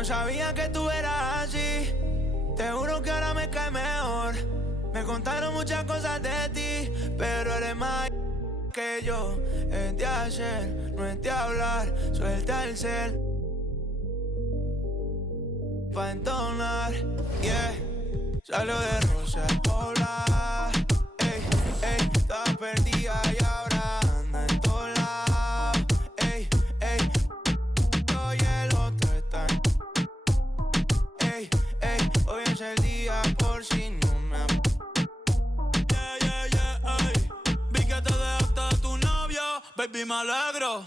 no sabía que tú eras así. Te juro que ahora me cae mejor. Me contaron muchas cosas de ti, pero eres más que yo. Es de hacer, no es de hablar. Suelta el cel pa' entonar, yeah. Salió de Rosa Hola. Ey, ey, estaba perdida y ahora anda en todos lados. Ey, ey, yo y el otro están. Ey, ey, hoy es el día por si no me... Yeah, yeah, yeah, ey. Vi que te dejaste de tu novio, baby, me alegro.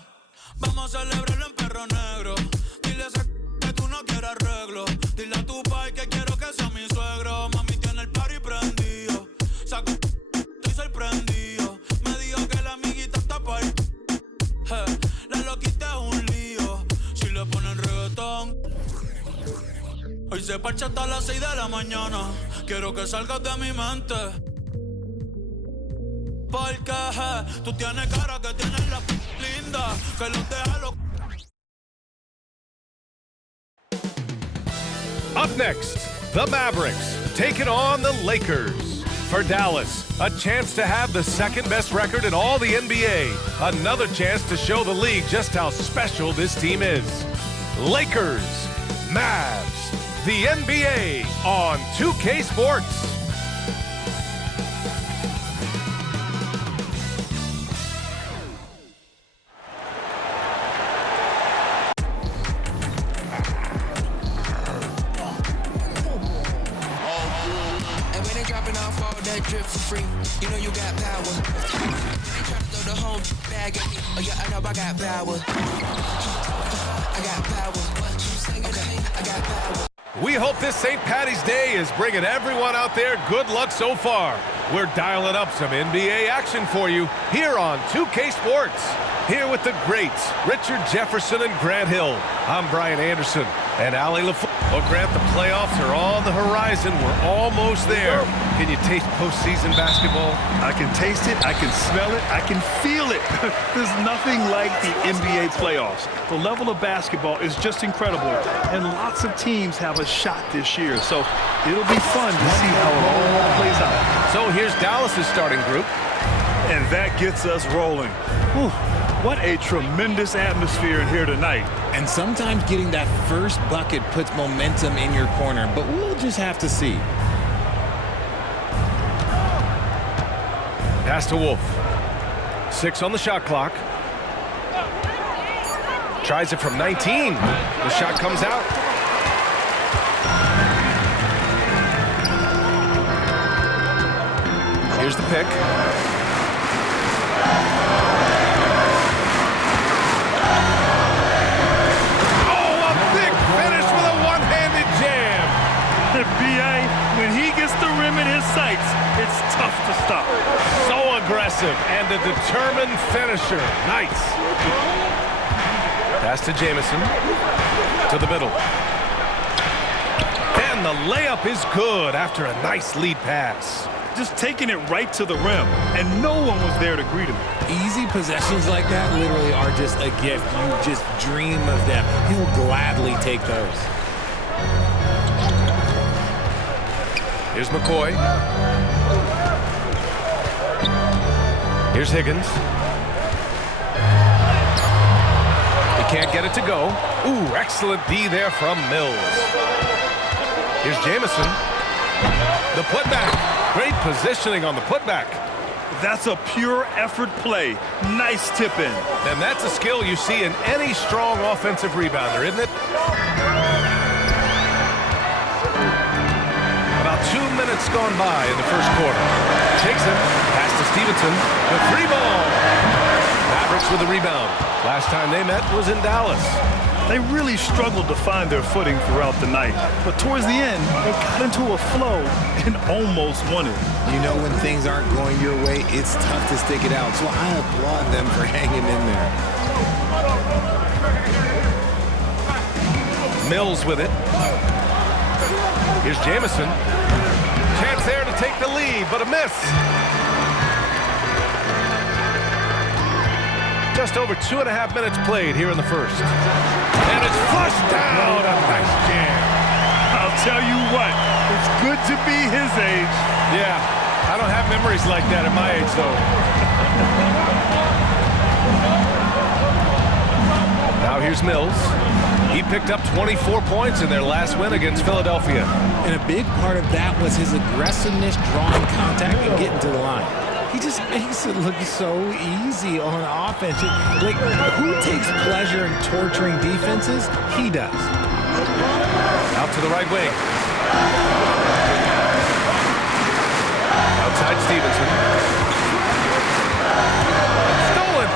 Vamos a celebrarlo en Perro Negro. Dile a ese que tú no quieres arreglo. Dile a tu pai que quiero que sea mi suegro. Mami tiene el party prendido. Saco, estoy sorprendido. Me dijo que la amiguita está pa' ahí. La loquita es un lío. Si le ponen reggaetón. Hoy se parcha hasta las 6 de la mañana. Quiero que salgas de mi mente. Porque tú tienes cara que tienes la linda. Que los deja los... Up next, the Mavericks taking on the Lakers. For Dallas, a chance to have the second best record in all the NBA. Another chance to show the league just how special this team is. Lakers, Mavs, the NBA on 2K Sports. Drip for free, you know you got power. They try to throw the home bag at me. Oh yeah, I know I got power. I got power. Okay, I got power. We hope this St. Paddy's Day is bringing everyone out there good luck so far. We're dialing up some NBA action for you here on 2K Sports. Here with the greats, Richard Jefferson and Grant Hill. I'm Brian Anderson and Ali LaFleur. Well, Grant, the playoffs are on the horizon. We're almost there. Can you taste postseason basketball? I can taste it, I can smell it, I can feel it. There's nothing like the NBA playoffs. The level of basketball is just incredible, and lots of teams have a shot this year, so it'll be fun to see how it all plays out. So here's Dallas's starting group. And that gets us rolling. Whew. What a tremendous atmosphere in here tonight. And sometimes getting that first bucket puts momentum in your corner, but we'll just have to see. Pass to Wolf. 6 on the shot clock. Tries it from 19. The shot comes out. Here's the pick. B.A., when he gets the rim in his sights, it's tough to stop. So aggressive and a determined finisher. Nice. Pass to Jamison. To the middle. And the layup is good after a nice lead pass. Just taking it right to the rim, and no one was there to greet him. Easy possessions like that literally are just a gift. You just dream of them. He'll gladly take those. Here's McCoy. Here's Higgins. He can't get it to go. Ooh, excellent D there from Mills. Here's Jamison. The putback. Great positioning on the putback. That's a pure effort play. Nice tip in. And that's a skill you see in any strong offensive rebounder, isn't it? About 2 minutes gone by in the first quarter. Takes it. Pass to Stevenson. The three ball. Mavericks with the rebound. Last time they met was in Dallas. They really struggled to find their footing throughout the night. But towards the end, they got into a flow and almost won it. You know when things aren't going your way, it's tough to stick it out. So I applaud them for hanging in there. Mills with it. Here's Jamison. Chance there to take the lead, but a miss. Just over 2.5 minutes played here in the first. And it's flushed down. A nice jam. I'll tell you what, it's good to be his age. Yeah, I don't have memories like that at my age, though. Now here's Mills. He picked up 24 points in their last win against Philadelphia. And a big part of that was his aggressiveness, drawing contact, and getting to the line. He just makes it look so easy on offense. Like, who takes pleasure in torturing defenses? He does. Out to the right wing. Outside Stevenson. Stolen.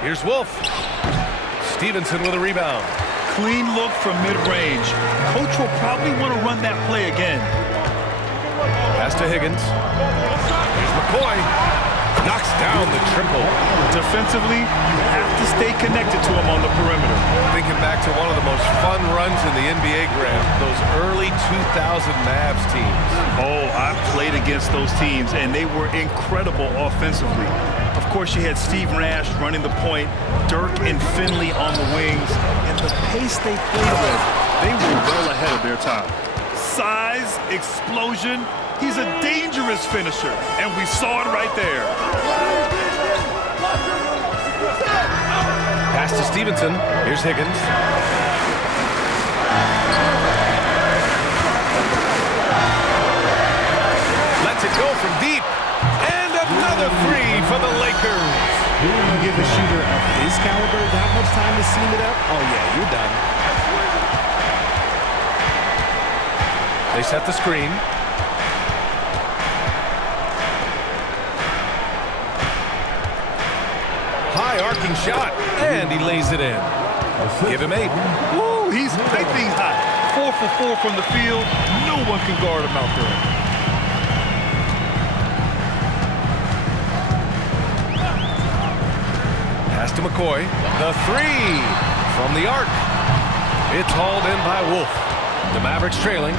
Here's Wolf. Stevenson with a rebound. Clean look from mid-range. Coach will probably want to run that play again. Pass to Higgins. Here's McCoy. Knocks down the triple. Defensively, you have to stay connected to him on the perimeter. Thinking back to one of the most fun runs in the NBA, Graham, those early 2000 Mavs teams. Oh, I played against those teams, and they were incredible offensively. Of course, you had Steve Nash running the point, Dirk and Finley on the wings, and the pace they played with, they were well ahead of their time. Size, explosion, he's a dangerous finisher, and we saw it right there. Pass to Stevenson. Here's Higgins. Lets it go from deep. And another three for the Lakers. You give a shooter of his caliber that much time to seam it up? Oh, yeah, you're done. They set the screen. High arcing shot, and he lays it in. Give him 8. Woo, he's piping hot. 4 for 4 from the field. No one can guard him out there. Pass to McCoy. The 3 from the arc. It's hauled in by Wolf. The Mavericks trailing.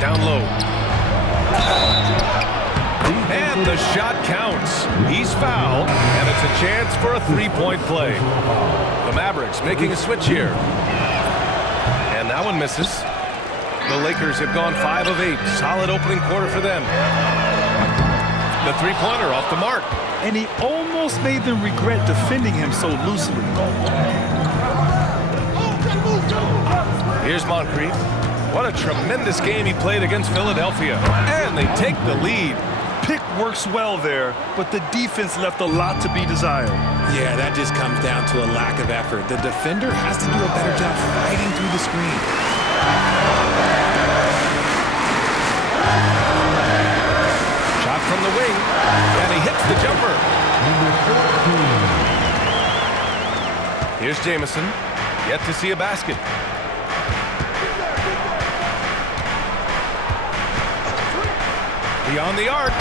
Down low. And the shot counts. He's fouled, and it's a chance for a 3-point play. The Mavericks making a switch here. And that one misses. The Lakers have gone 5 of 8. Solid opening quarter for them. The 3-pointer off the mark. And he almost made them regret defending him so loosely. Here's Moncrief. What a tremendous game he played against Philadelphia. And they take the lead. Pick works well there, but the defense left a lot to be desired. Yeah, that just comes down to a lack of effort. The defender has to do a better job fighting through the screen. Shot from the wing, and he hits the jumper. Here's Jamison, yet to see a basket. Beyond the arc.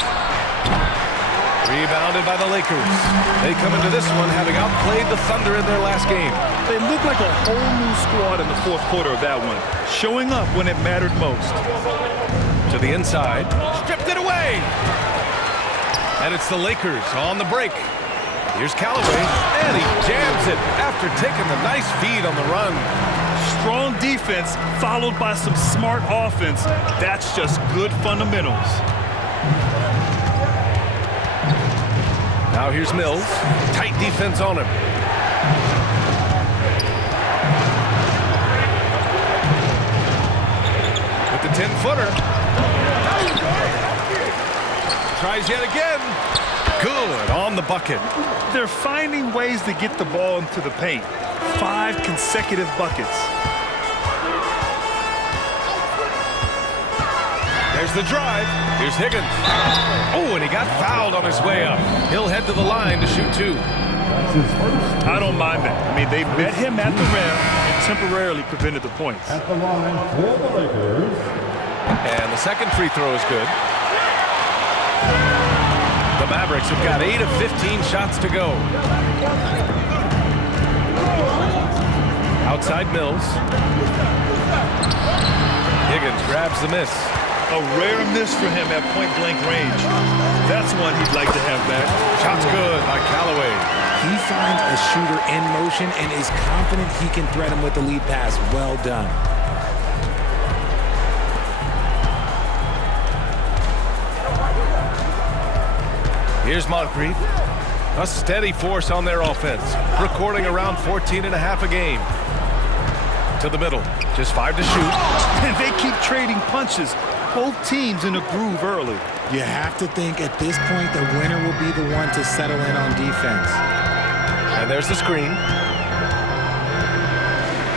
Rebounded by the Lakers. They come into this one having outplayed the Thunder in their last game. They look like a whole new squad in the fourth quarter of that one, showing up when it mattered most. To the inside, stripped it away. And it's the Lakers on the break. Here's Callaway, and he jams it after taking the nice feed on the run. Strong defense followed by some smart offense. That's just good fundamentals. Now here's Mills. Tight defense on him. With the 10-footer. Tries yet again. Good on the bucket. They're finding ways to get the ball into the paint. 5 consecutive buckets. There's the drive. Here's Higgins. Oh, and he got fouled on his way up. He'll head to the line to shoot 2. I don't mind that. I mean, they met him at the rim and temporarily prevented the points. At the line for the Lakers. And the second free throw is good. The Mavericks have got 8 of 15 shots to go. Outside Mills. Higgins grabs grabs the miss. A rare miss for him at point-blank range. That's one he'd like to have back. Shot's good by Callaway. He finds a shooter in motion and is confident he can threat him with the lead pass. Well done. Here's Moncrief. A steady force on their offense, recording around 14.5 a game. To the middle, just 5 to shoot. And they keep trading punches. Both teams in a groove early. You have to think at this point the winner will be the one to settle in on defense. And there's the screen.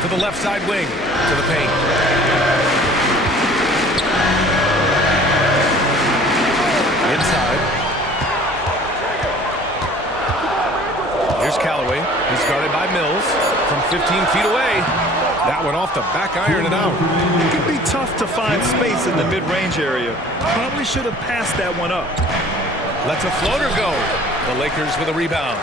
To the left side wing, to the paint. Inside. Here's Callaway. He's guarded by Mills from 15 feet away. That one off the back iron and out. It can be tough to find space in the mid-range area. Probably should have passed that one up. Lets a floater go. The Lakers with a rebound.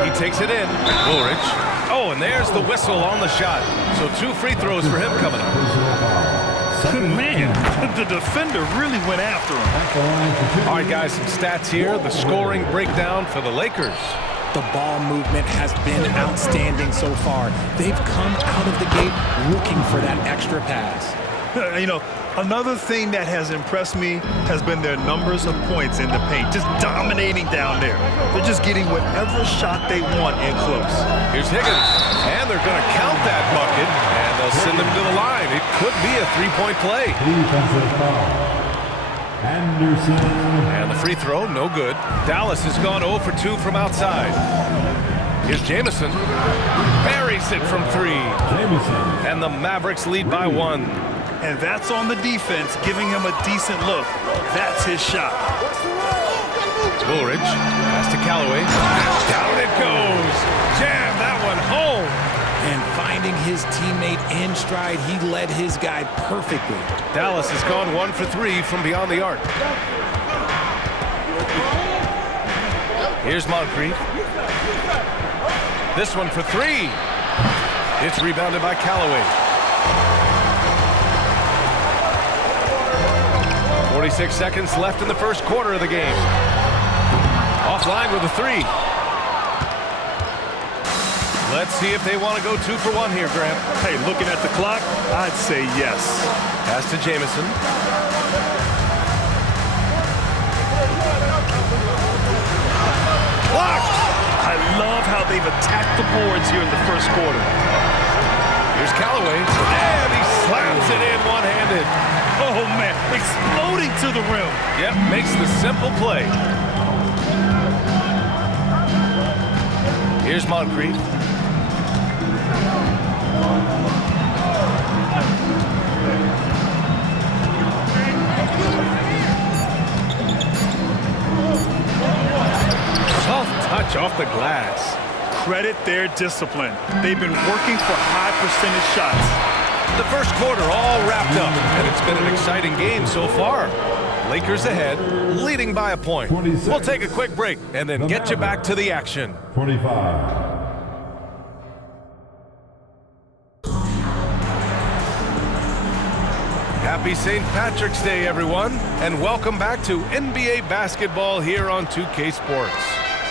He takes it in. Woolridge. Oh, and there's the whistle on the shot. So 2 free throws for him coming up. Man, the defender really went after him. All right, guys, some stats here. The scoring breakdown for the Lakers. The ball movement has been outstanding so far. They've come out of the gate looking for that extra pass. You know, another thing that has impressed me has been their numbers of points in the paint, just dominating down there. They're just getting whatever shot they want in close. Here's Higgins, and they're going to count that bucket, and they'll send him to the line. It could be a three-point play. Defensive foul. Anderson. And the free throw, no good. Dallas has gone 0 for 2 from outside. Here's Jamison. Buries it from 3. Jamison. And the Mavericks lead by 1. And that's on the defense, giving him a decent look. That's his shot. Woolridge, pass to Callaway. Down it goes. Jam that one home. And finding his teammate in stride, he led his guy perfectly. Dallas has gone 1 for 3 from beyond the arc. Here's Moncrief. This one for 3. It's rebounded by Callaway. 46 seconds left in the first quarter of the game. Offline with a 3. Let's see if they want to go 2 for 1 here, Grant. Hey, looking at the clock, I'd say yes. Pass to Jamison. Blocked! I love how they've attacked the boards here in the first quarter. Here's Callaway, and he slams it in one-handed. Oh, man, exploding to the rim. Yep, makes the simple play. Here's Moncrief. Soft touch off the glass. Credit their discipline. They've been working for high percentage shots. The first quarter all wrapped up, and it's been an exciting game so far. Lakers ahead, leading by a point. 26. We'll take a quick break and then get you back to the action. 25. Happy St. Patrick's Day, everyone, and welcome back to NBA basketball here on 2K Sports.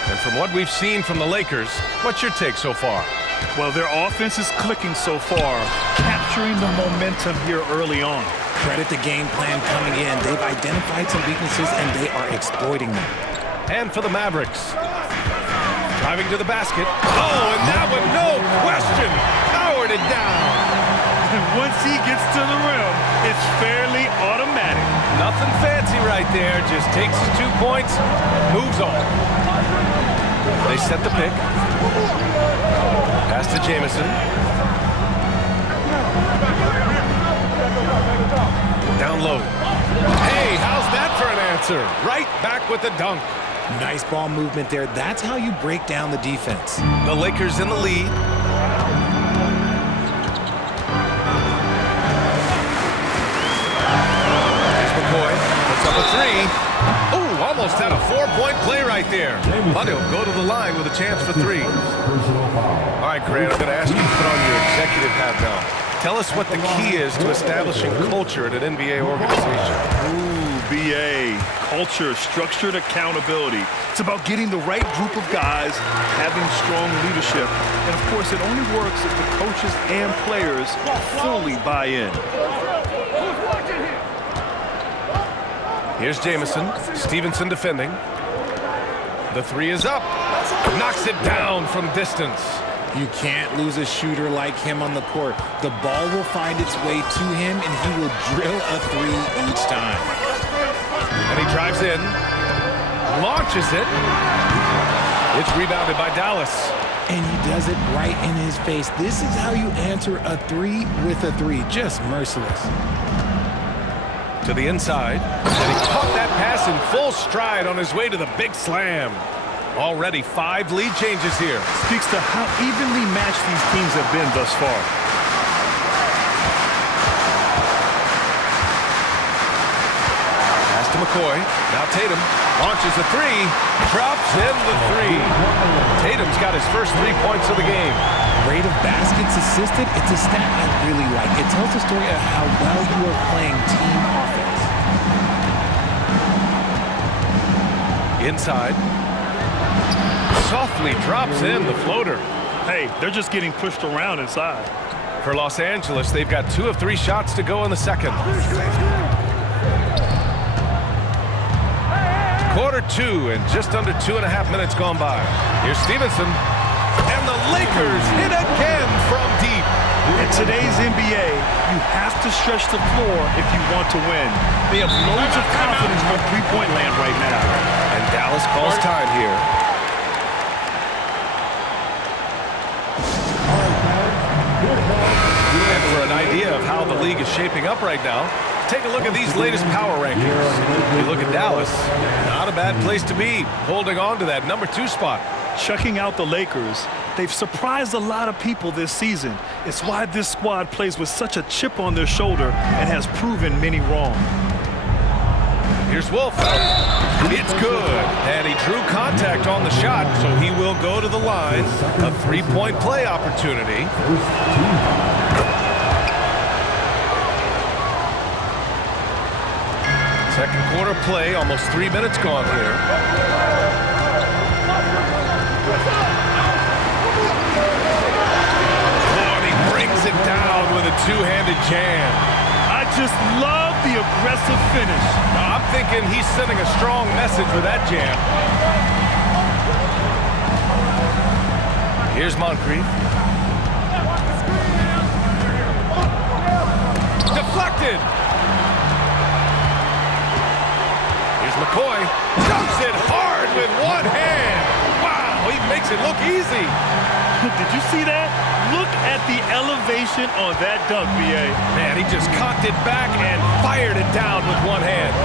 And from what we've seen from the Lakers, what's your take so far? Well, their offense is clicking so far, capturing the momentum here early on. Credit the game plan coming in. They've identified some weaknesses, and they are exploiting them. And for the Mavericks, driving to the basket. Oh, and that one, no question, powered it down. And once he gets to the rim, it's fairly automatic. Nothing fancy right there, just takes his 2 points, moves on. They set the pick. Pass to Jamison. Down low. Hey, how's that for an answer? Right back with the dunk. Nice ball movement there. That's how you break down the defense. The Lakers in the lead. Here's McCoy. Puts up a 3. Ooh, almost had a 4-point play right there. But he'll go to the line with a chance for 3. All right, right, Grant, I'm going to ask you to put on your executive hat now. Tell us what the key is to establishing culture at an NBA organization. Ooh, BA. Culture, structured accountability. It's about getting the right group of guys, having strong leadership. And, of course, it only works if the coaches and players fully buy in. Here's Jamison. Stevenson defending. The three is up. Knocks it down from distance. You can't lose a shooter like him on the court. The ball will find its way to him, and he will drill a three each time. And he drives in. Launches it. It's rebounded by Dallas. And he does it right in his face. This is how you answer a three with a three. Just merciless. To the inside. And he caught that pass in full stride on his way to the big slam. Already 5 lead changes here. Speaks to how evenly matched these teams have been thus far. Pass to McCoy. Now Tatum launches a three. Drops in the three. Tatum's got his first 3 points of the game. Rate of baskets assisted, it's a stat I really like. It tells the story of how well you are playing team offense. Inside. Softly drops in the floater. Hey, they're just getting pushed around inside. For Los Angeles, they've got 2 of 3 shots to go in the second. Quarter 2 and just under 2.5 minutes gone by. Here's Stevenson. And the Lakers hit again from deep. In today's NBA, you have to stretch the floor if you want to win. They have loads of confidence from three-point land right now. And Dallas calls time here. And for an idea of how the league is shaping up right now, take a look at these latest power rankings. You look at Dallas, not a bad place to be, holding on to that #2 spot. Checking out the Lakers, they've surprised a lot of people this season. It's why this squad plays with such a chip on their shoulder and has proven many wrong. Here's Wolf. It's good. And he drew contact on the shot, so he will go to the line. A 3-point play opportunity. Second quarter play, almost 3 minutes gone here. And he brings it down with a two-handed jam. I just love the aggressive finish. I'm thinking he's sending a strong message with that jam. Here's Moncrief. Deflected. Here's McCoy. Dunks it hard with one hand. Wow, he makes it look easy. Did you see that? Look at the elevation on that dunk, B.A. Man, he just cocked it back and fired it down with one hand.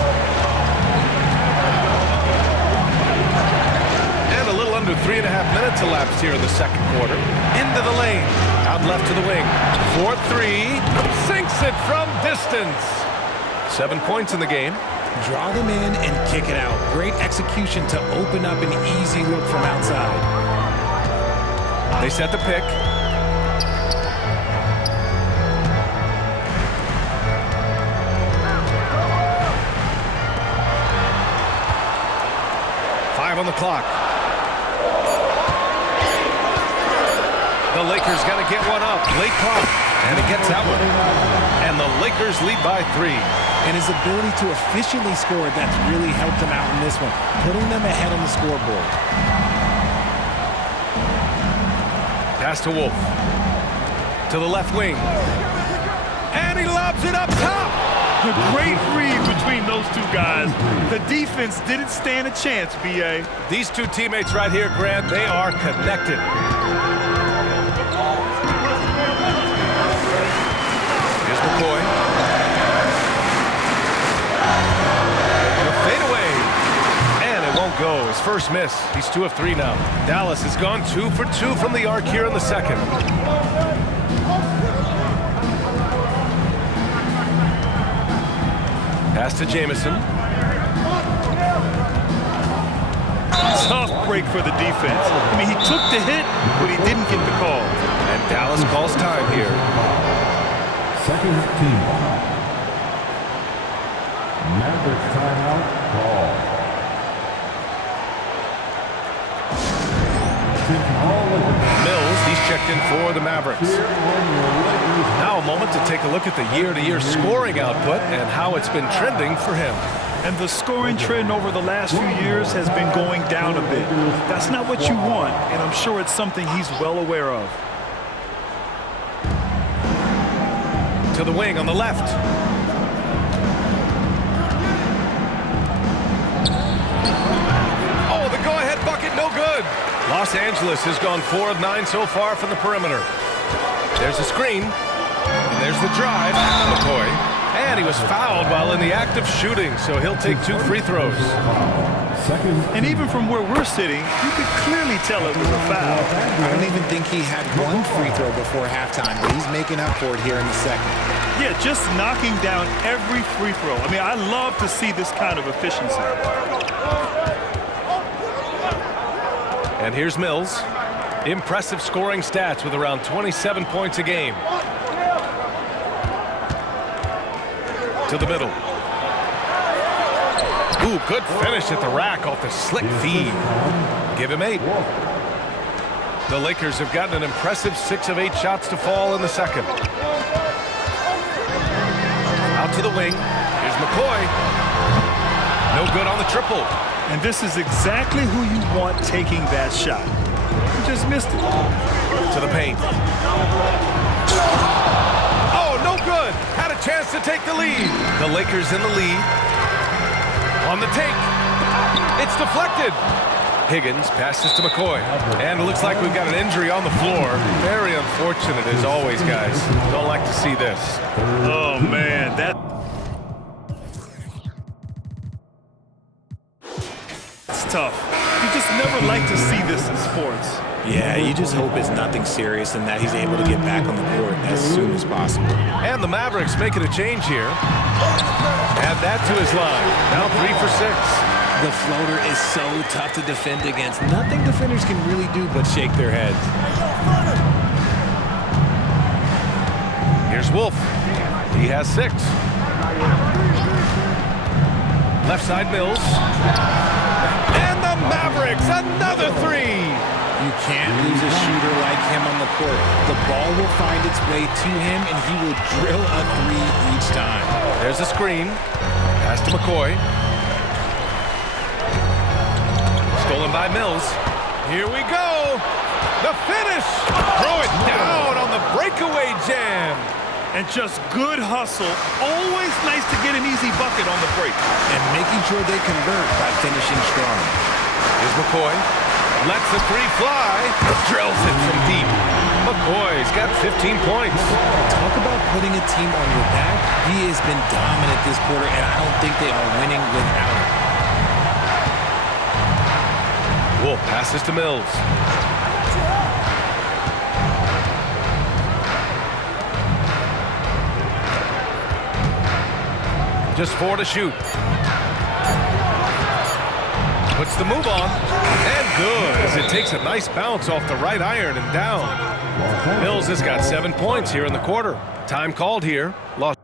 And a little under 3.5 minutes elapsed here in the second quarter. Into the lane. Out left to the wing. 4-3. Sinks it from distance. 7 points in the game. Draw them in and kick it out. Great execution to open up an easy look from outside. They set the pick. On the clock. The Lakers got to get one up. Late clock. And he gets that one. And the Lakers lead by 3. And his ability to efficiently score, that's really helped him out in this one, putting them ahead on the scoreboard. Pass to Wolf. To the left wing. And he lobs it up top. A great read between those two guys. The defense didn't stand a chance, B.A. These two teammates right here, Grant, they are connected. Here's McCoy. The fadeaway. And it won't go. His first miss. He's 2 of 3 now. Dallas has gone 2 for 2 from the arc here in the second. Pass to Jamison. Tough break for the defense. I mean, he took the hit, but he didn't get the call. And Dallas calls time here. Second team. Mavericks timeout call. Mills, he's checked in for the Mavericks. Now a moment to take a look at the year-to-year scoring output and how it's been trending for him. And the scoring trend over the last few years has been going down a bit. That's not what you want, and I'm sure it's something he's well aware of. To the wing on the left. Oh, the go-ahead bucket, no good. Los Angeles has gone 4 of 9 so far from the perimeter. There's a screen, and there's the drive. McCoy. And he was fouled while in the act of shooting, so he'll take 2 free throws. And even from where we're sitting, you could clearly tell it was a foul. I don't even think he had one free throw before halftime, but he's making up for it here in the second. Yeah, just knocking down every free throw. I mean, I love to see this kind of efficiency. And here's Mills. Impressive scoring stats with around 27 points a game. To the middle. Ooh, good finish at the rack off the slick feed. Give him 8. The Lakers have gotten an impressive 6 of 8 shots to fall in the second. Out to the wing. Here's McCoy. No good on the triple. And this is exactly who you want taking that shot. He just missed it. To the paint. Oh, no good. Had a chance to take the lead. The Lakers in the lead. On the take. It's deflected. Higgins passes to McCoy. And it looks like we've got an injury on the floor. Very unfortunate as always, guys. Don't like to see this. Oh, man. That's tough. You just never like to see this in sports. Yeah, you just hope it's nothing serious and that he's able to get back on the court as soon as possible. And the Mavericks making a change here. Add that to his line. Now 3 for 6. The floater is so tough to defend against. Nothing defenders can really do but shake their heads. Here's Wolf. He has 6. Left side Mills. And the Mavericks, another 3. You can't lose a shooter like him on the court. The ball will find its way to him, and he will drill a 3 each time. There's a screen. Pass to McCoy. Stolen by Mills. Here we go. The finish. Throw it down on the breakaway jam. And just good hustle. Always nice to get an easy bucket on the break. And making sure they convert by finishing strong. Here's McCoy. Lets the 3 fly. Drills it from deep. McCoy's got 15 points. Talk about putting a team on your back. He has been dominant this quarter, and I don't think they are winning without him. Wolf passes to Mills. Just 4 to shoot. Puts the move on. And good, as it takes a nice bounce off the right iron and down. Mills has got 7 points here in the quarter. Time called here. Lost.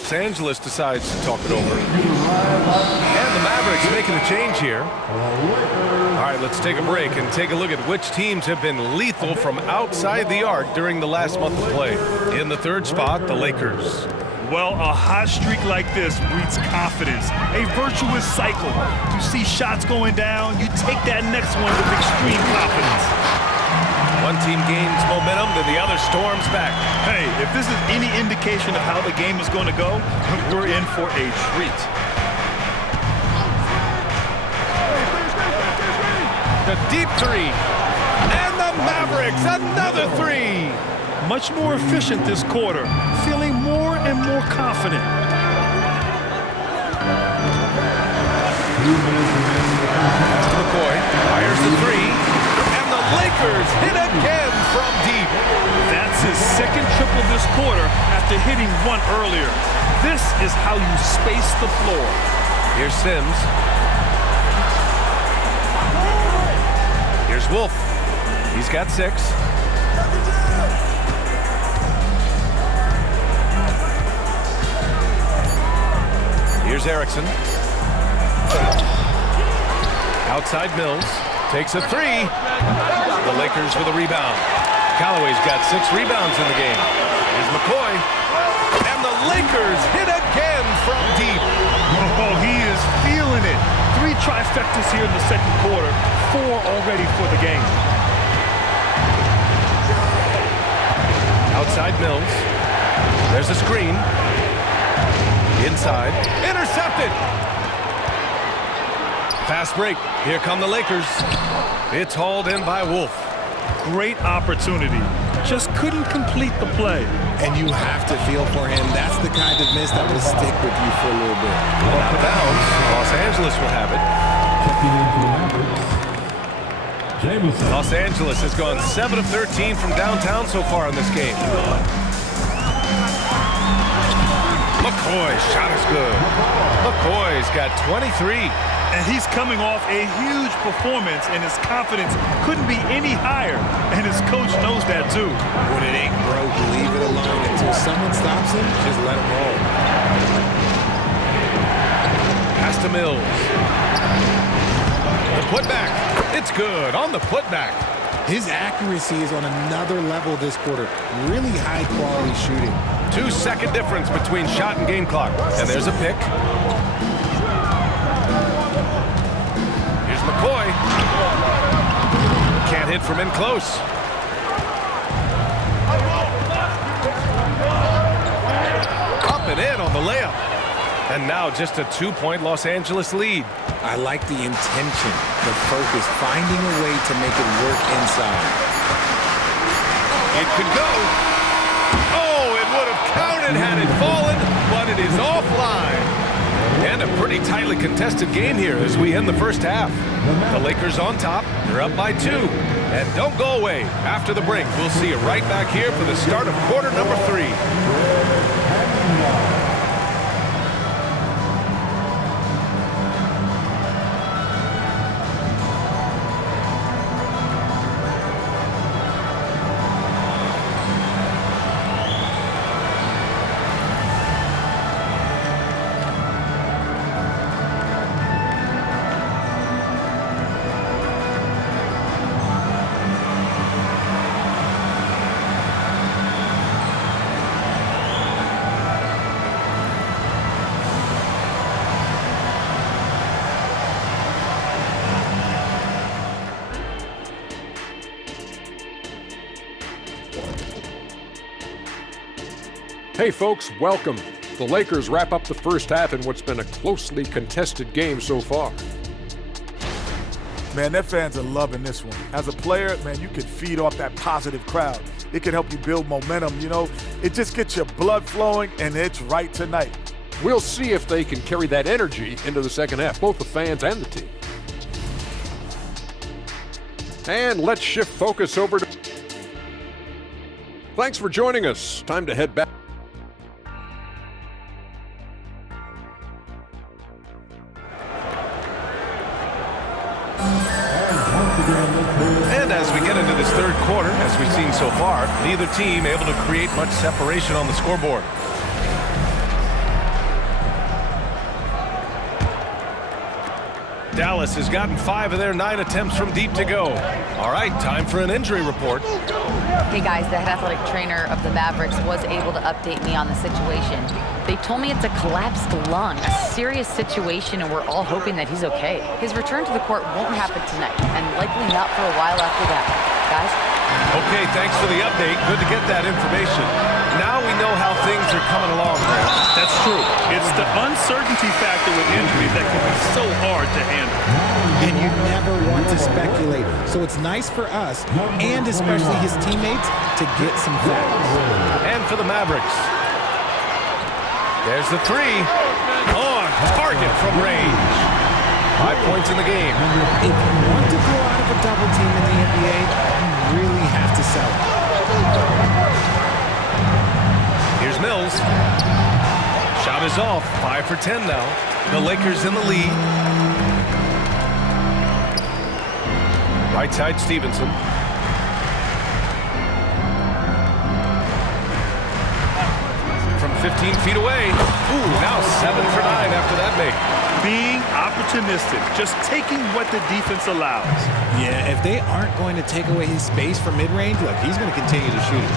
Los Angeles decides to talk it over. And the Mavericks making a change here. All right, let's take a break and take a look at which teams have been lethal from outside the arc during the last month of play. In the 3rd spot, the Lakers. Well, a hot streak like this breeds confidence, a virtuous cycle. You see shots going down, you take that next one with extreme confidence. One team gains momentum, then the other storms back. Hey, if this is any indication of how the game is going to go, we're in for a treat. The deep 3. And the Mavericks, another 3. Much more efficient this quarter, feeling more and more confident. McCoy fires the 3. Lakers hit again from deep. That's his second triple this quarter after hitting one earlier. This is how you space the floor. Here's Sims. Here's Wolf. He's got 6. Here's Erickson. Outside Mills. Takes a 3. The Lakers with a rebound. Callaway's got 6 rebounds in the game. Here's McCoy. And the Lakers hit again from deep. Oh, he is feeling it. 3 trifectas here in the second quarter. 4 already for the game. Outside Mills. There's a screen. Inside. Intercepted. Fast break. Here come the Lakers. It's hauled in by Wolf. Great opportunity. Just couldn't complete the play. And you have to feel for him. That's the kind of miss that will stick with you for a little bit. Well, out of bounds. Los Angeles will have it. Jamison. Los Angeles has gone 7 of 13 from downtown so far in this game. McCoy's shot is good. McCoy's got 23. And he's coming off a huge performance, and his confidence couldn't be any higher. And his coach knows that too. When it ain't broke, leave it alone. Until someone stops him, just let him roll. Pass to Mills. The putback. It's good on the putback. His accuracy is on another level this quarter. Really high quality shooting. 2-second difference between shot and game clock. And there's a pick. Here's McCoy. Can't hit from in close. Up and in on the layup. And now just a 2-point Los Angeles lead. I like the intention, the focus, finding a way to make it work inside. It could go. Oh, it would have counted had it fallen, but it is offline. And a pretty tightly contested game here as we end the first half. The Lakers on top. They're up by 2. And don't go away. After the break, we'll see you right back here for the start of quarter number 3. Hey folks, welcome. The Lakers wrap up the first half in what's been a closely contested game so far. Man, their fans are loving this one. As a player, man, you can feed off that positive crowd. It can help you build momentum, you know. It just gets your blood flowing, and it's right tonight. We'll see if they can carry that energy into the second half, both the fans and the team. And let's shift focus over to... Thanks for joining us. Time to head back. And as we get into this third quarter, as we've seen so far, neither team able to create much separation on the scoreboard. Dallas has gotten 5 of their 9 attempts from deep to go. All right, time for an injury report. Hey guys, the head athletic trainer of the Mavericks was able to update me on the situation. They told me it's a collapsed lung, a serious situation, and we're all hoping that he's okay. His return to the court won't happen tonight, and likely not for a while after that. Guys? Okay, thanks for the update. Good to get that information. Now we know how things are coming along. That's true. It's the uncertainty factor with injuries that can be so hard to handle. And you never want to speculate. So it's nice for us, and especially his teammates, to get some facts. And for the Mavericks. There's the 3. On target from range. 5 points in the game. If you want to go out of a double team in the NBA, you really have to sell it. Here's Mills. Shot is off. 5 for 10 now. The Lakers in the lead. Right side, Stevenson. From 15 feet away. Ooh, now 7 for 9 after that make. Being opportunistic, just taking what the defense allows. Yeah, if they aren't going to take away his space from mid-range, look, he's going to continue to shoot it.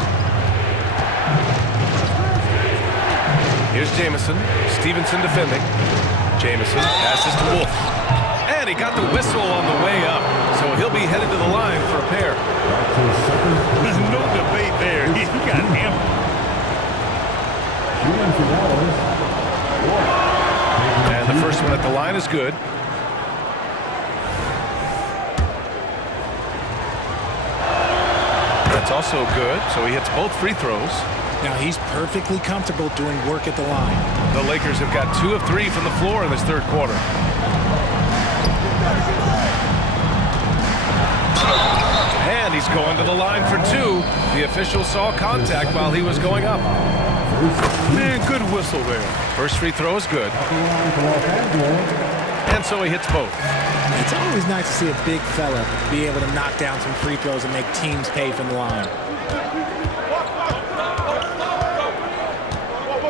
Here's Jamison. Stevenson defending. Jamison passes to Wolf. And he got the whistle on the way up. So he'll be headed to the line for a pair. No debate there. He got hammered. And the first one at the line is good. That's also good. So he hits both free throws. Now he's perfectly comfortable doing work at the line. The Lakers have got 2 of 3 from the floor in this third quarter. And he's going to the line for 2. The official saw contact while he was going up. Man, good whistle there. First free throw is good. And so he hits both. It's always nice to see a big fella be able to knock down some free throws and make teams pay from the line.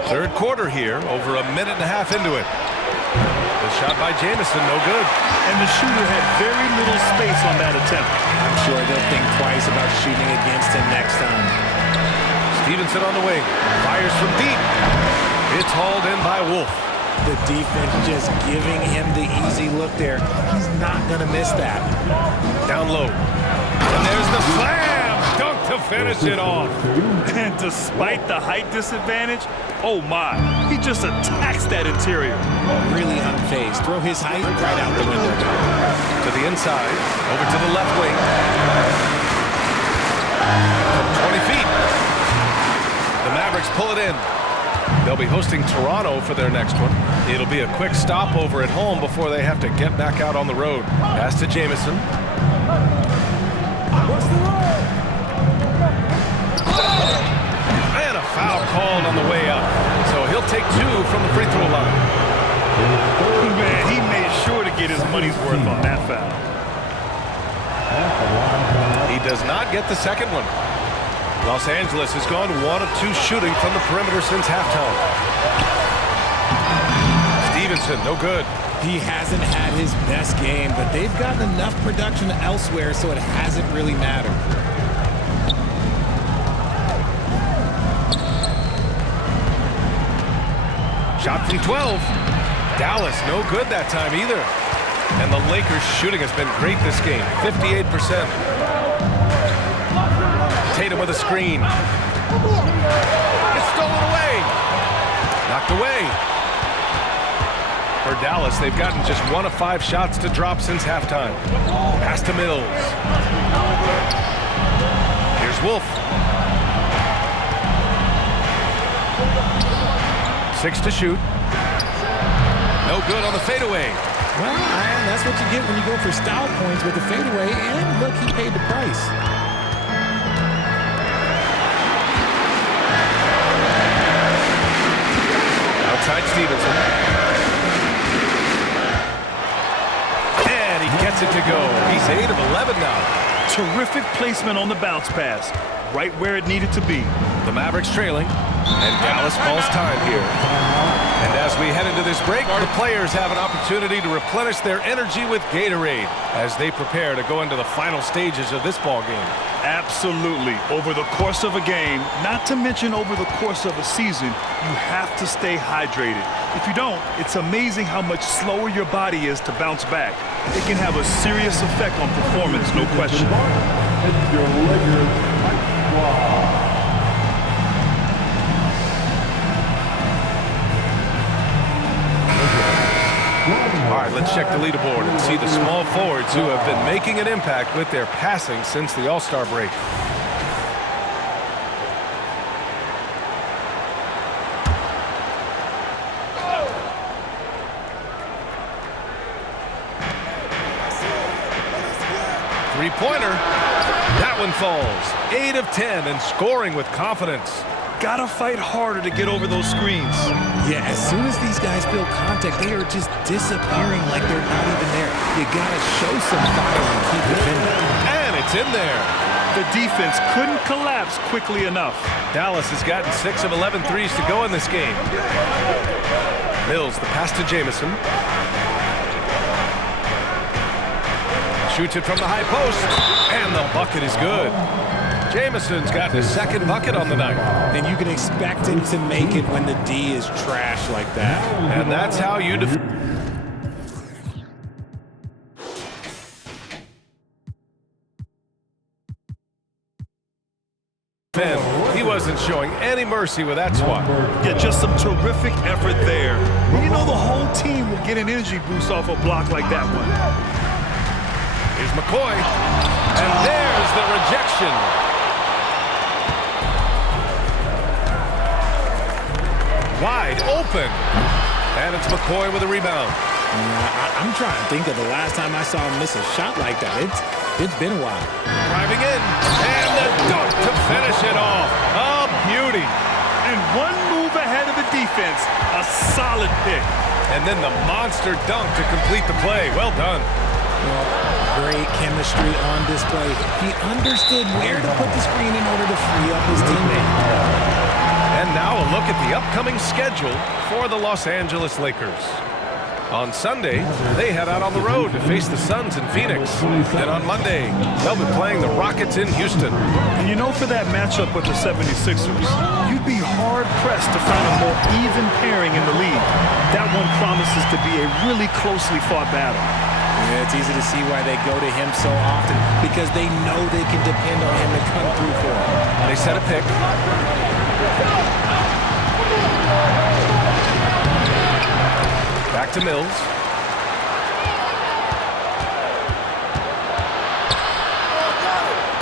Third quarter here, over a minute and a half into it. The shot by Jamison, no good. And the shooter had very little space on that attempt. I'm sure they'll think twice about shooting against him next time. Stevenson on the wing, fires from deep. It's hauled in by Wolf. The defense just giving him the easy look there. He's not going to miss that. Down low. And there's the slam! Dunk to finish it off. And despite the height disadvantage, oh my, he just attacks that interior. Really unfazed. Throw his height right out the window. To the inside, over to the left wing. From 20 feet. The Mavericks pull it in. They'll be hosting Toronto for their next one. It'll be a quick stopover at home before they have to get back out on the road. Pass to Jamison. And a foul called on the way up. So he'll take 2 from the free throw line. Man, he made sure to get his money's worth on that foul. He does not get the second one. Los Angeles has gone 1 of 2 shooting from the perimeter since halftime. Stevenson, no good. He hasn't had his best game, but they've gotten enough production elsewhere, so it hasn't really mattered. Shot from 12. Dallas, no good that time either. And the Lakers' shooting has been great this game, 58%. Tatum with a screen. It's stolen away. Knocked away. For Dallas, they've gotten just 1 of 5 shots to drop since halftime. Pass to Mills. Here's Wolf. 6 to shoot. No good on the fadeaway. Well, that's what you get when you go for style points with the fadeaway. And look, he paid the price. Outside Stevenson. And he gets it to go. He's 8 of 11 now. Terrific placement on the bounce pass. Right where it needed to be. The Mavericks trailing. And Dallas calls time here. And as we head into this break, the players have an opportunity to replenish their energy with Gatorade as they prepare to go into the final stages of this ball game. Absolutely. Over the course of a game, not to mention over the course of a season, you have to stay hydrated. If you don't, it's amazing how much slower your body is to bounce back. It can have a serious effect on performance, no question. It's your Lakers Ice Squad. All right, let's check the leaderboard and see the small forwards who have been making an impact with their passing since the All-Star break. three-pointer. That one falls. 8 of 10 and scoring with confidence. Gotta fight harder to get over those screens. Yeah, as soon as these guys feel contact, they are just disappearing like they're not even there. You gotta show some fire and keep defending. And it's in there. The defense couldn't collapse quickly enough. Dallas has gotten 6 of 11 threes to go in this game. Mills, the pass to Jamison. Shoots it from the high post, and the bucket is good. Jamison's got his second bucket on the night. And you can expect him to make it when the D is trash like that. And that's how you defend. He wasn't showing any mercy with that swat. Yeah, just some terrific effort there. You know the whole team will get an energy boost off a block like that one. Here's McCoy, and there's the rejection. Wide open, and it's McCoy with a rebound. I'm trying to think of the last time I saw him miss a shot like that. It's been a while. Driving in, and the dunk to finish it off. A beauty. And one move ahead of the defense, a solid pick. And then the monster dunk to complete the play. Well done. Well, great chemistry on display. He understood where to put the screen in order to free up his teammate. And now a look at the upcoming schedule for the Los Angeles Lakers. On Sunday, they head out on the road to face the Suns in Phoenix. And on Monday, they'll be playing the Rockets in Houston. And you know, for that matchup with the 76ers, you'd be hard-pressed to find a more even pairing in the league. That one promises to be a really closely fought battle. Yeah, it's easy to see why they go to him so often, because they know they can depend on him to come through for them. They set a pick. Back to Mills.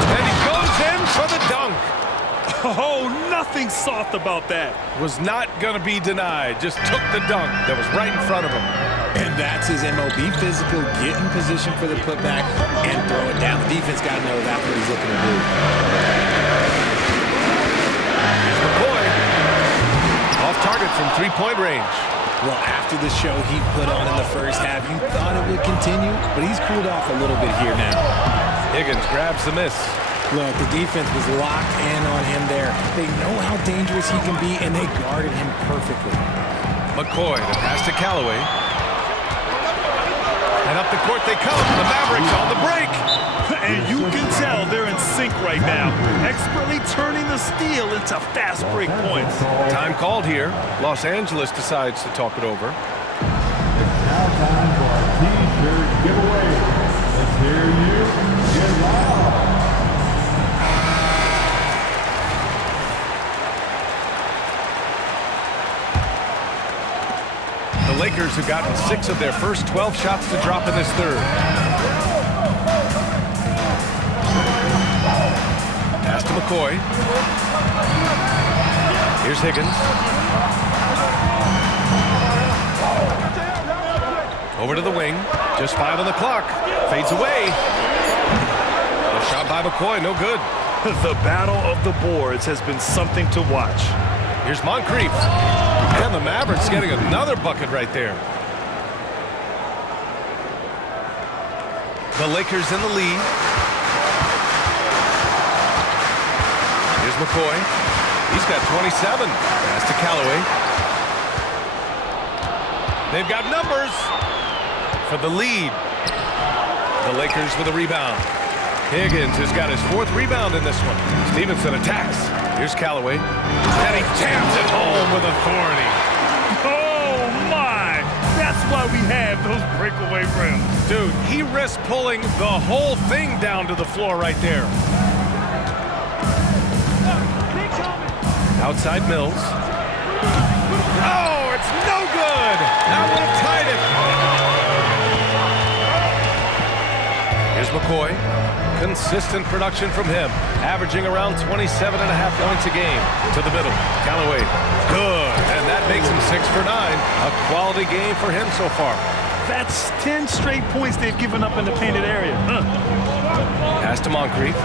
And he goes in for the dunk. Oh, nothing soft about that. Was not going to be denied. Just took the dunk that was right in front of him. And that's his MO. Be physical, get in position for the putback, and throw it down. The defense got to know that's what he's looking to do. Here's McCoy. Off target from three-point range. Well, after the show he put on in the first half, you thought it would continue, but he's cooled off a little bit here now. Higgins grabs the miss. Look, the defense was locked in on him there. They know how dangerous he can be, and they guarded him perfectly. McCoy, the pass to Callaway. And up the court they come. The Mavericks on the break. And you can tell they're in sync right now, expertly turning the steal into fast break points. Time called here. Los Angeles decides to talk it over. It's now time for our T-shirt giveaway. Let's hear you get loud. The Lakers have gotten 6 of their first 12 shots to drop in this third. Pass to McCoy. Here's Higgins. Over to the wing. Just 5 on the clock. Fades away. A shot by McCoy, no good. The battle of the boards has been something to watch. Here's Moncrief. And the Mavericks getting another bucket right there. The Lakers in the lead. Here's McCoy. He's got 27. Pass to Callaway. They've got numbers for the lead. The Lakers with a rebound. Higgins has got his 4th rebound in this one. Stevenson attacks. Here's Callaway. And he jams it home with authority. Oh, my! That's why we have those breakaway rims. Dude, he risked pulling the whole thing down to the floor right there. Outside Mills. Oh, it's no good! That would have tied it. Here's McCoy. Consistent production from him, averaging around 27.5 points a game. To the middle, Callaway, good, and that makes him 6 for 9. A quality game for him so far. That's 10 straight points they've given up in the painted area. Pass to Moncrief.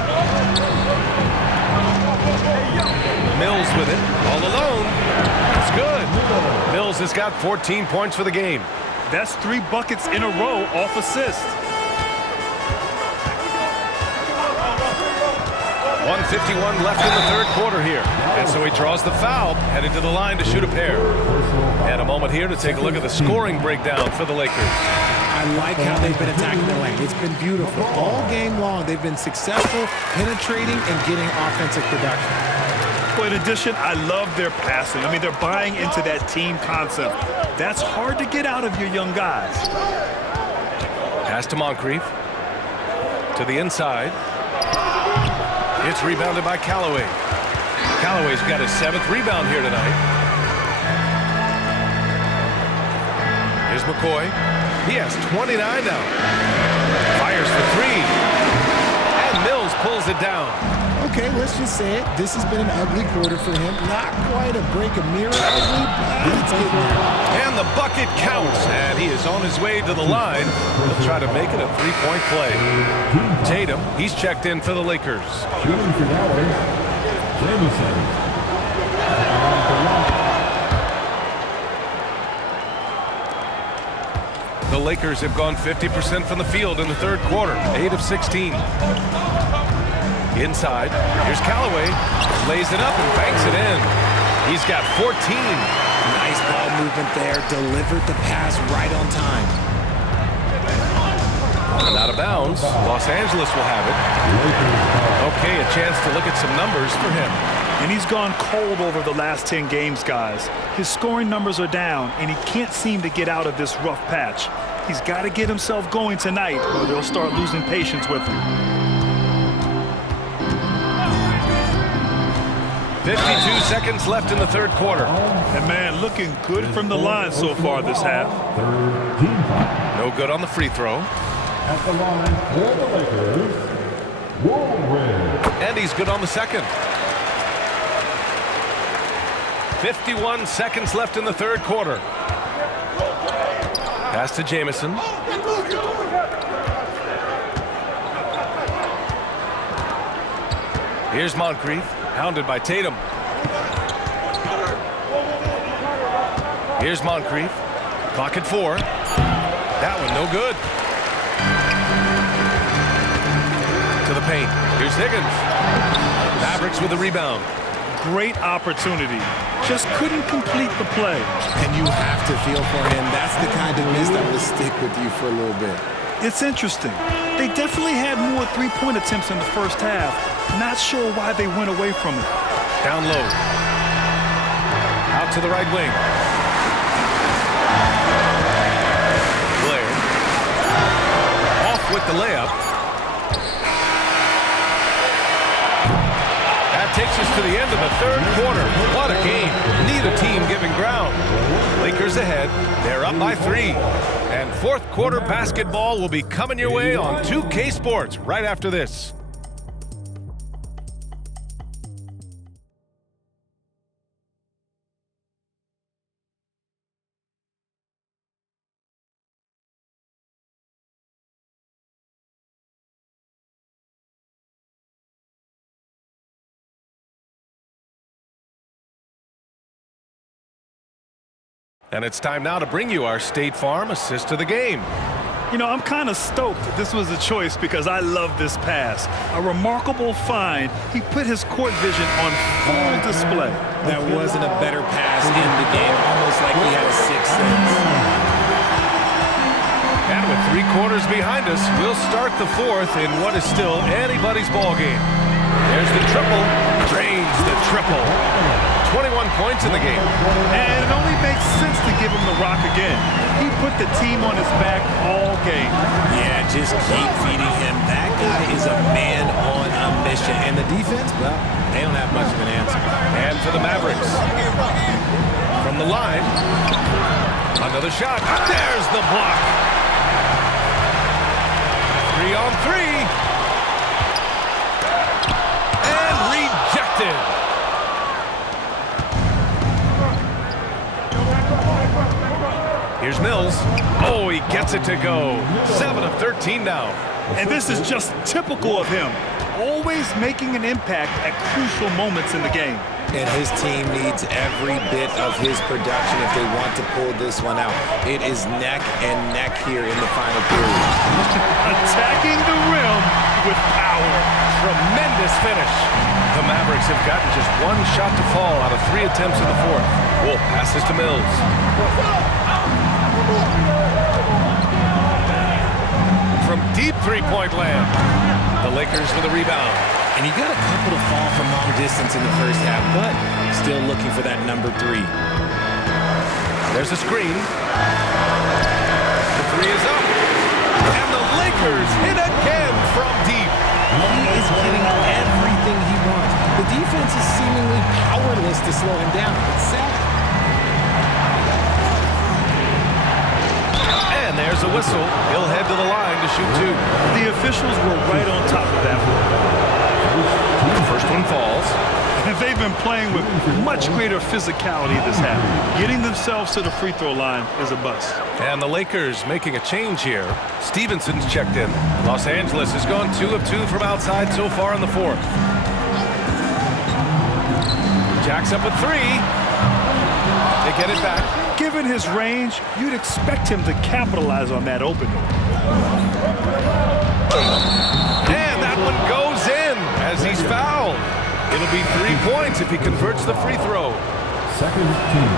Mills with it, all alone. That's good. Mills has got 14 points for the game. That's 3 buckets in a row off assist. 1:51 left in the third quarter here. And so he draws the foul, headed to the line to shoot a pair. And a moment here to take a look at the scoring breakdown for the Lakers. I like how they've been attacking the lane. It's been beautiful. All game long, they've been successful penetrating and getting offensive production. Well, in addition, I love their passing. I mean, they're buying into that team concept. That's hard to get out of your young guys. Pass to Moncrief. To the inside. It's rebounded by Callaway. Callaway's got his 7th rebound here tonight. Here's McCoy. He has 29 now. Fires for 3. And Mills pulls it down. Okay, let's just say it. This has been an ugly quarter for him. Not quite a break a mirror ugly, but it's getting there. And the bucket counts. And he is on his way to the line. He'll try to make it a 3-point play. Tatum, he's checked in for the Lakers. Shooting for Dallas, Jamison. The Lakers have gone 50% from the field in the third quarter. 8 of 16. Inside, here's Callaway. Lays it up and banks it in. He's got 14. Nice ball movement there. Delivered the pass right on time. And out of bounds. Los Angeles will have it. Okay, a chance to look at some numbers for him. And he's gone cold over the last 10 games, guys. His scoring numbers are down, and he can't seem to get out of this rough patch. He's got to get himself going tonight, or they'll start losing patience with him. 52 seconds left in the third quarter. And man, looking good from the line so far this half. No good on the free throw. At the line for the Lakers, Woolridge. And he's good on the second. 51 seconds left in the third quarter. Pass to Jamison. Here's Moncrief, hounded by Tatum. Here's Moncrief. Clock at 4. That one no good. To the paint. Here's Higgins. Mavericks with the rebound. Great opportunity. Just couldn't complete the play. And you have to feel for him. That's the kind of miss that will stick with you for a little bit. It's interesting. They definitely had more three-point attempts in the first half. Not sure why they went away from it. Down low. Out to the right wing. Blair. Off with the layup. That takes us to the end of the third quarter. What a game. Neither team giving ground. Lakers ahead. They're up by 3. And fourth quarter basketball will be coming your way on 2K Sports right after this. And it's time now to bring you our State Farm assist of the game. You know, I'm kind of stoked that this was a choice because I love this pass. A remarkable find. He put his court vision on full display. That wasn't a better pass in the game. Almost like he had a sixth sense. And with 3 quarters behind us, we'll start the fourth in what is still anybody's ball game. There's the triple. Drains the triple. 21 points in the game. And it only makes sense to give him the rock again. He put the team on his back all game. Yeah, just keep feeding him. That guy is a man on a mission. And the defense, well, they don't have much of an answer. And for the Mavericks. From the line. Another shot. There's the block. 3 on 3. And rejected. Here's Mills. Oh, he gets it to go. 7 of 13 now. And this is just typical of him, always making an impact at crucial moments in the game. And his team needs every bit of his production if they want to pull this one out. It is neck and neck here in the final period. Attacking the rim with power. Tremendous finish. The Mavericks have gotten just one shot to fall out of 3 attempts in the fourth. Wolf passes to Mills. From deep three-point land, the Lakers with a rebound. And he got a couple to fall from long distance in the first half, but still looking for that number 3. There's a screen. The 3 is up. And the Lakers hit again from deep. He is getting everything he wants. The defense is seemingly powerless to slow him down. It's sad. And there's a whistle. He'll head to the line to shoot 2. The officials were right on top of that one. The first one falls. And they've been playing with much greater physicality this half. Getting themselves to the free throw line is a bust. And the Lakers making a change here. Stevenson's checked in. Los Angeles has gone 2 of 2 from outside so far in the fourth. Jacks up with 3. They get it back. Given his range, you'd expect him to capitalize on that opening. And that one goes in as he's fouled. It'll be 3 points if he converts the free throw. Second team.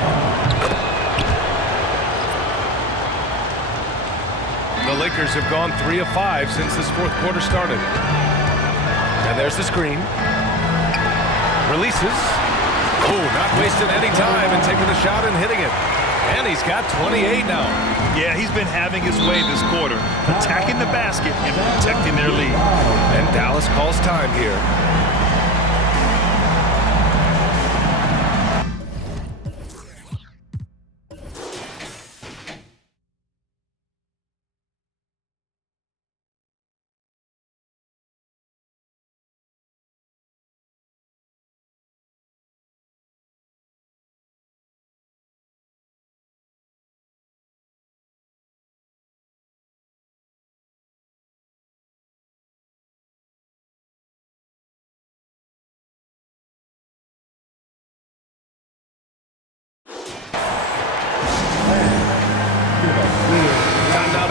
The Lakers have gone 3 of 5 since this fourth quarter started. And there's the screen. Releases. Oh, not wasting any time and taking the shot and hitting it. And he's got 28 now. Yeah, he's been having his way this quarter, attacking the basket and protecting their lead. And Dallas calls time here.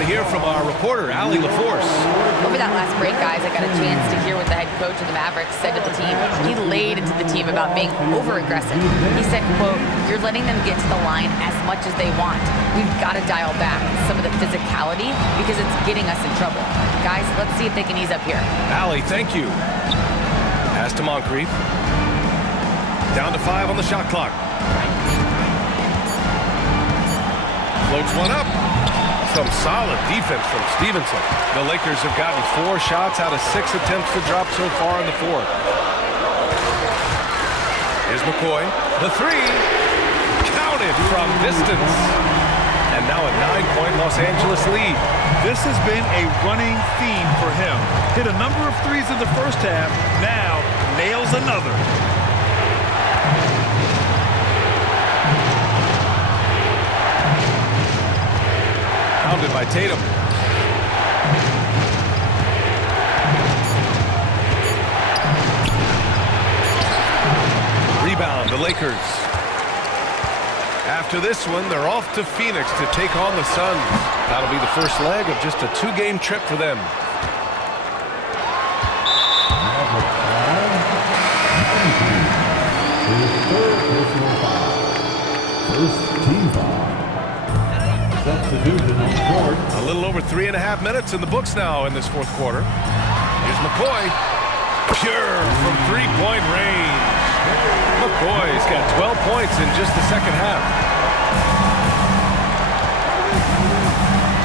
Hear from our reporter, Allie LaForce. Over that last break, guys, I got a chance to hear what the head coach of the Mavericks said to the team. He laid into the team about being over-aggressive. He said, quote, "You're letting them get to the line as much as they want. We've got to dial back some of the physicality because it's getting us in trouble. Guys, let's see if they can ease up here." Allie, thank you. Pass to Moncrief. Down to 5 on the shot clock. Floats one up. Some solid defense from Stevenson. The Lakers have gotten 4 shots out of 6 attempts to drop so far in the fourth. Here's McCoy. The 3. Counted from distance. And now a 9-point Los Angeles lead. This has been a running theme for him. Hit a number of threes in the first half. Now nails another. Pounded by Tatum. Rebound, the Lakers. After this one, they're off to Phoenix to take on the Suns. That'll be the first leg of just a 2-game trip for them. First team foul. Substitution on court. A little over 3.5 minutes in the books now in this fourth quarter. Here's McCoy. Pure from 3-point range. McCoy's got 12 points in just the second half.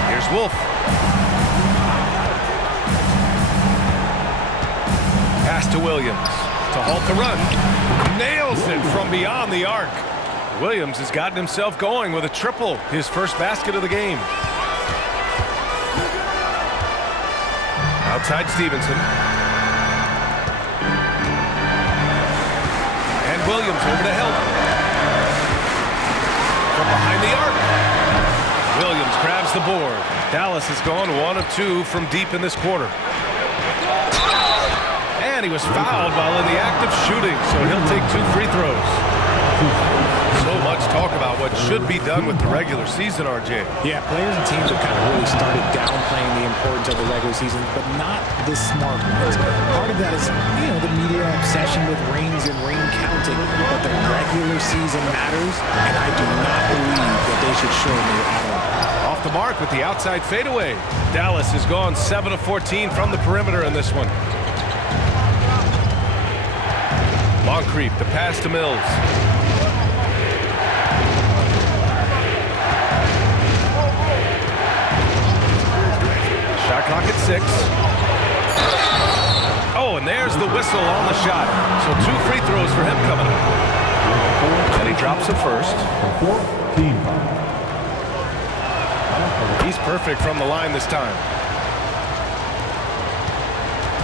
Here's Wolf. Pass to Williams to halt the run. Nails it from beyond the arc. Williams has gotten himself going with a triple, his first basket of the game. Outside Stevenson. And Williams over to help. From behind the arc. Williams grabs the board. Dallas has gone 1 of 2 from deep in this quarter. And he was fouled while in the act of shooting, so he'll take 2 free throws. So much talk about what should be done with the regular season, RJ. Yeah, players and teams have kind of really started downplaying the importance of the regular season, but not the smart ones. Part of that is, the media obsession with rings and ring counting, but the regular season matters, and I do not believe that they should shorten it at all. Off the mark with the outside fadeaway. Dallas has gone 7 of 14 from the perimeter in this one. Moncrief, the pass to Mills. Shot clock at 6. Oh, and there's the whistle on the shot. So 2 free throws for him coming up. And he drops it first. He's perfect from the line this time.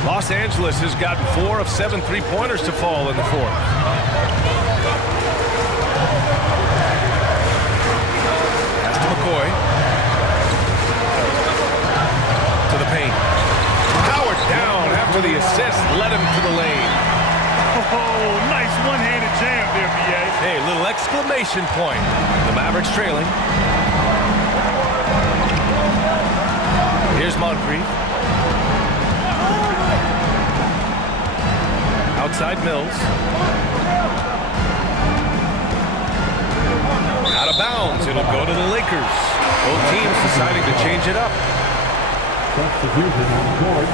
Los Angeles has gotten 4 of 7 three-pointers to fall in the fourth. Pass to McCoy. To the paint. Howard down after the assist led him to the lane. Oh, nice one-handed jam there, B.A. Hey, little exclamation point. The Mavericks trailing. Here's Moncrief. Outside Mills. Out of bounds. It'll go to the Lakers. Both teams deciding to change it up. Substitution on the court.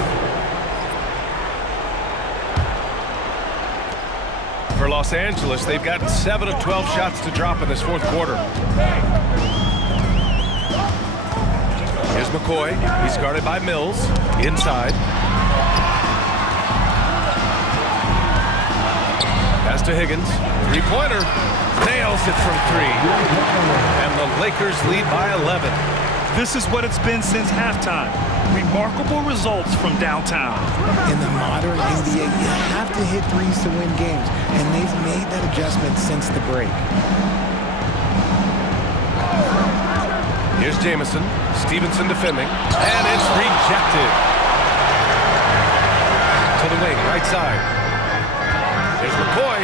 For Los Angeles, they've gotten 7 of 12 shots to drop in this fourth quarter. Here's McCoy. He's guarded by Mills. Inside. Pass to Higgins. Three-pointer. Nails it from 3. And the Lakers lead by 11. This is what it's been since halftime. Remarkable results from downtown. In the modern NBA, you have to hit threes to win games, and they've made that adjustment since the break. Here's Jamison. Stevenson defending. And it's rejected. To the wing, right side. Here's McCoy.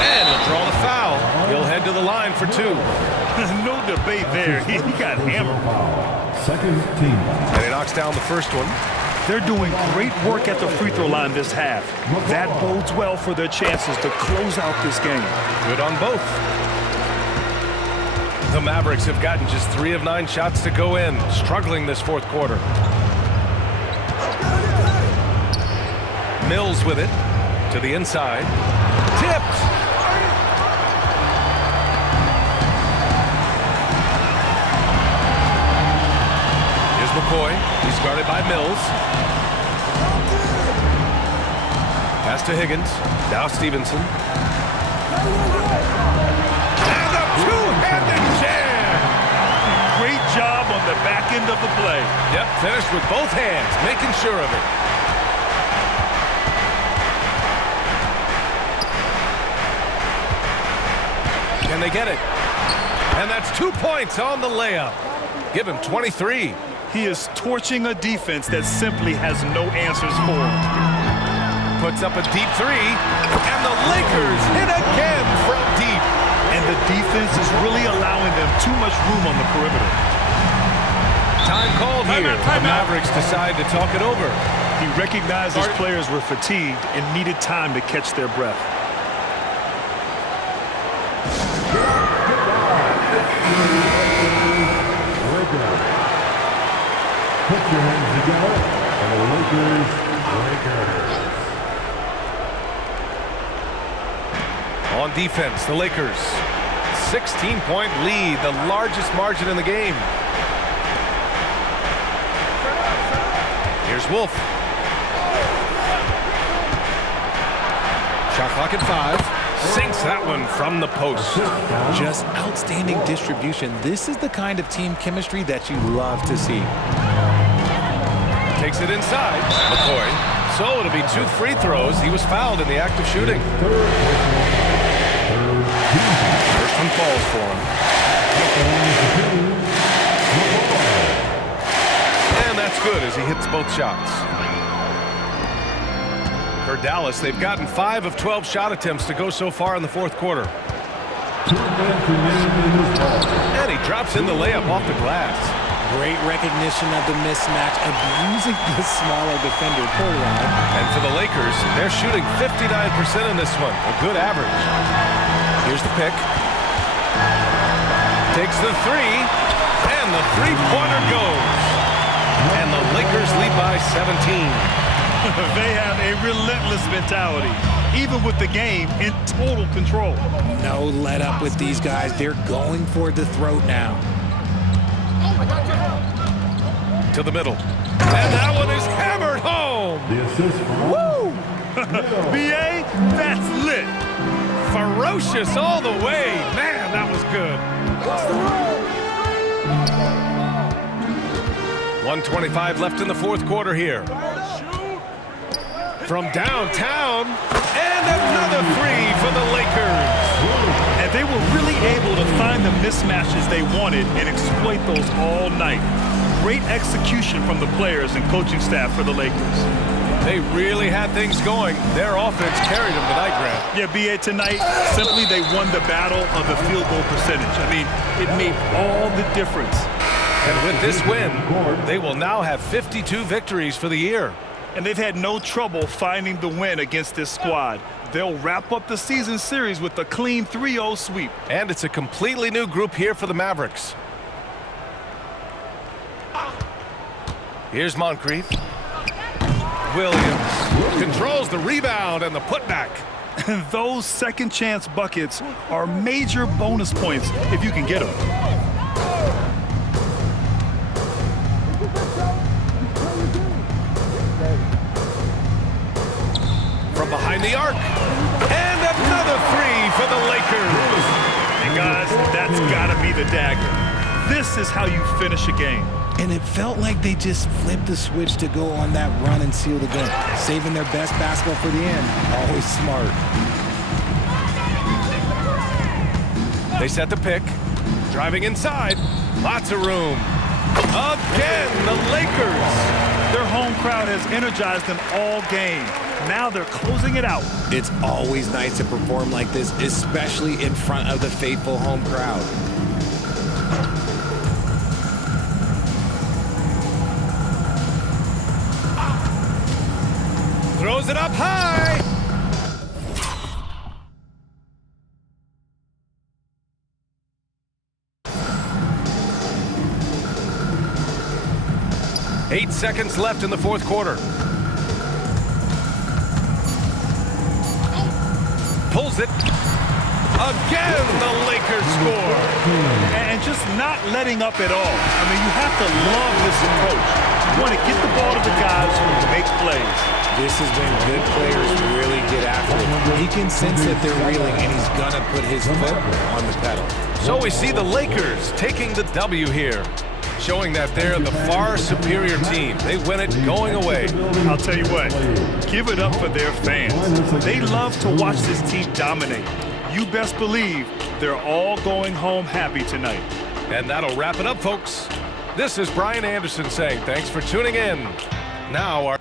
And he'll draw the foul. He'll head to the line for 2. No debate there. He got hammered. Second team. And he knocks down the first one. They're doing great work at the free throw line this half. That bodes well for their chances to close out this game. Good on both. The Mavericks have gotten just 3 of 9 shots to go in, struggling this fourth quarter. Mills with it to the inside. Tipped. Here's McCoy. He's guarded by Mills. Pass to Higgins. Now Stevenson. And a two-handed jam. Great job on the back end of the play. Yep, finished with both hands, making sure of it. Can they get it? And that's 2 points on the layup. Give him 23. He is torching a defense that simply has no answers for him. Puts up a deep 3, and the Lakers hit again from deep. And the defense is really allowing them too much room on the perimeter. Time called here. The Mavericks decide to talk it over. He recognized his players were fatigued and needed time to catch their breath. Put your hands together for the Lakers. On defense, the Lakers. 16-point lead, the largest margin in the game. Here's Wolf. Shot clock at 5. Sinks that one from the post. Just outstanding distribution. This is the kind of team chemistry that you love to see. Takes it inside. McCoy So it'll be 2 free throws. He was fouled in the act of shooting. First one falls for him. And that's good as he hits both shots. For Dallas, they've gotten 5 of 12 shot attempts to go so far in the fourth quarter. And he drops in the layup off the glass. Great recognition of the mismatch, abusing the smaller defender, Portland. And for the Lakers, they're shooting 59% in this one, a good average. Here's the pick. Takes the 3, and the three-pointer goes. And the Lakers lead by 17. They have a relentless mentality, even with the game in total control. No let up with these guys. They're going for the throat now. To the middle. And that one is hammered home. The assist from Woo! B.A., that's lit. Ferocious all the way. Man, that was good. 1:25 left in the fourth quarter here. From downtown, and another 3 for the Lakers. And they were really able to find the mismatches they wanted and exploit those all night. Great execution from the players and coaching staff for the Lakers. They really had things going. Their offense carried them tonight, Grant. Yeah, B.A., tonight, simply they won the battle of the field goal percentage. I mean, it made all the difference. And with this win, they will now have 52 victories for the year. And they've had no trouble finding the win against this squad. They'll wrap up the season series with a clean 3-0 sweep. And it's a completely new group here for the Mavericks. Here's Moncrief. Williams controls the rebound and the putback. Those second chance buckets are major bonus points if you can get them. From behind the arc. And another 3 for the Lakers. And guys, that's gotta be the dagger. This is how you finish a game. And it felt like they just flipped the switch to go on that run and seal the game. Saving their best basketball for the end. Always smart. They set the pick. Driving inside. Lots of room. Again, the Lakers. Their home crowd has energized them all game. Now they're closing it out. It's always nice to perform like this, especially in front of the faithful home crowd. Throws it up high. Eight seconds left in the fourth quarter. Pulls it. Again, the Lakers score. And just not letting up at all. I mean, you have to love this approach. You want to get the ball to the guys who make plays. This is when good players really get after it. He can sense that they're reeling, and he's going to put his foot on the pedal. So we see the Lakers taking the W here, showing that they're the far superior team. They win it going away. I'll tell you what, give it up for their fans. They love to watch this team dominate. You best believe they're all going home happy tonight. And that'll wrap it up, folks. This is Brian Anderson saying thanks for tuning in. Now our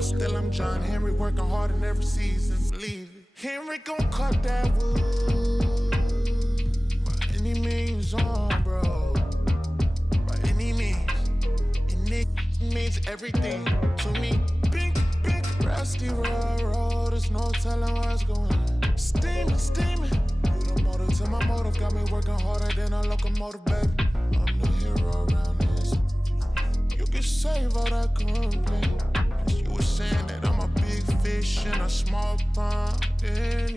Still, I'm John Henry working hard in every season. Believe it. Henry gon' cut that wood by any means on, bro. By any means. And it means everything to me. Big, rusty road. There's no telling what's going on. Steaming. You the motive to my motive. Got me working harder than a locomotive, baby. I'm the hero around this. You can save all that complaint. You were saying that I'm a big fish in a small pond, and you